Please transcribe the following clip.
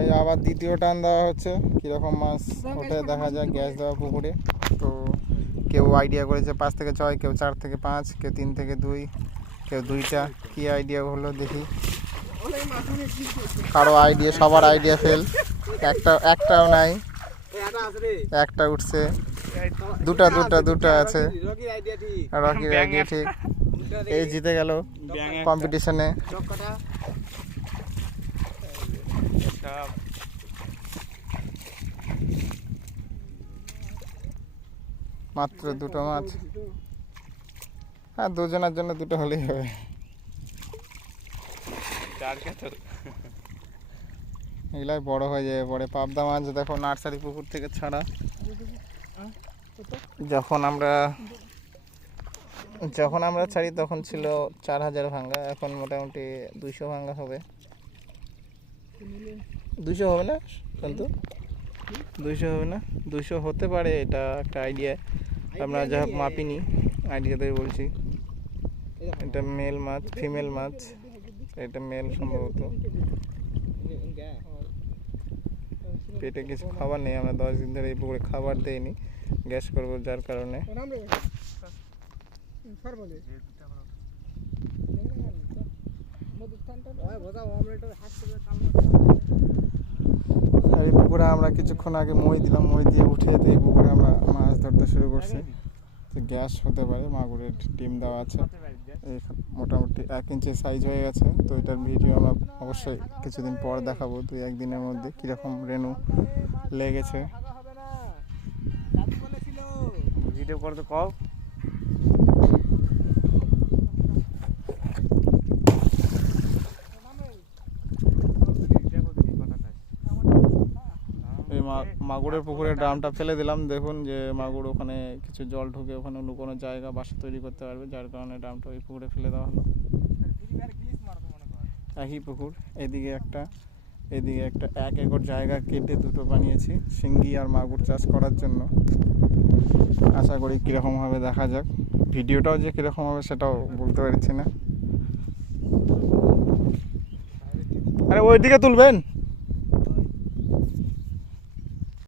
এই আবার দ্বিতীয় টান দেওয়া হচ্ছে, কীরকম মাছ ওঠে দেখা যায় গ্যাস দেওয়া পুকুরে। তো কেউ আইডিয়া করেছে 5 থেকে 6, কেউ 4 থেকে 5, কেউ 3 থেকে 2, কেউ 2টা। কী আইডিয়া হলো দেখি, কারো আইডিয়া, সবার আইডিয়া ফেল, একটাও নাই, একটা উঠছে, দুটা আছে, রকির আইডিয়া ঠিক, এই জিতে গেল কম্পিটিশনে। মাত্র 2টো মাছ, হ্যাঁ 2জনের জন্য 2টো হলেই হবে। এগুলাই বড় হয়ে যাবে পরে। পাবদা মাছ দেখো নার্সারি পুকুর থেকে ছাড়া। যখন আমরা ছাড়ি তখন ছিল 4000 ভাঙ্গা, এখন মোটামুটি 200 ভাঙ্গা হবে। 200 হবে না কিন্তু, 200 হবে না, 200 হতে পারে, এটা একটা আইডিয়া। আমরা যা মাপিনি, আইডিয়াতে বলছি। এটা মেল মাছ, ফিমেল মাছ, এটা মেল সম্ভবত। পেটে কিছু খাবার নেই, আমরা 10 দিন ধরে এই পুকুরে খাবার দেইনি, গ্যাস করবো যার কারণে। আর এই পুকুরে আমরা কিছুক্ষণ আগে মই দিলাম, মই দিয়ে উঠে তো এই পুকুরে আমরা মাছ ধরতে শুরু করছি। তো গ্যাস হতে পারে, মাগুরের ডিম দেওয়া আছে, এই মোটামুটি 1 ইঞ্চি সাইজ হয়ে গেছে। তো এটার ভিডিও আমরা অবশ্যই কিছুদিন পর দেখাবো, 2-1 দিনের মধ্যে কীরকম রেনু লেগেছে। ভিডিও করতে কও। এই মাগুরের পুকুরের ড্রামটা ফেলে দিলাম, দেখুন যে মাগুর ওখানে কিছু জল ঢুকে ওখানে লুকোনো জায়গা, বাসা তৈরি করতে পারবে, যার কারণে ড্রামটা ওই পুকুরে ফেলে দেওয়া হলো। একই পুকুর, এদিকে একটা 1 একর জায়গা কেটে 2টো বানিয়েছি শিঙ্গি আর মাগুর চাষ করার জন্য। আশা করি কীরকম হবে দেখা যাক, ভিডিওটাও যে কীরকম হবে সেটাও বলতে পারছি না। আরে ওইদিকে তুলবেন।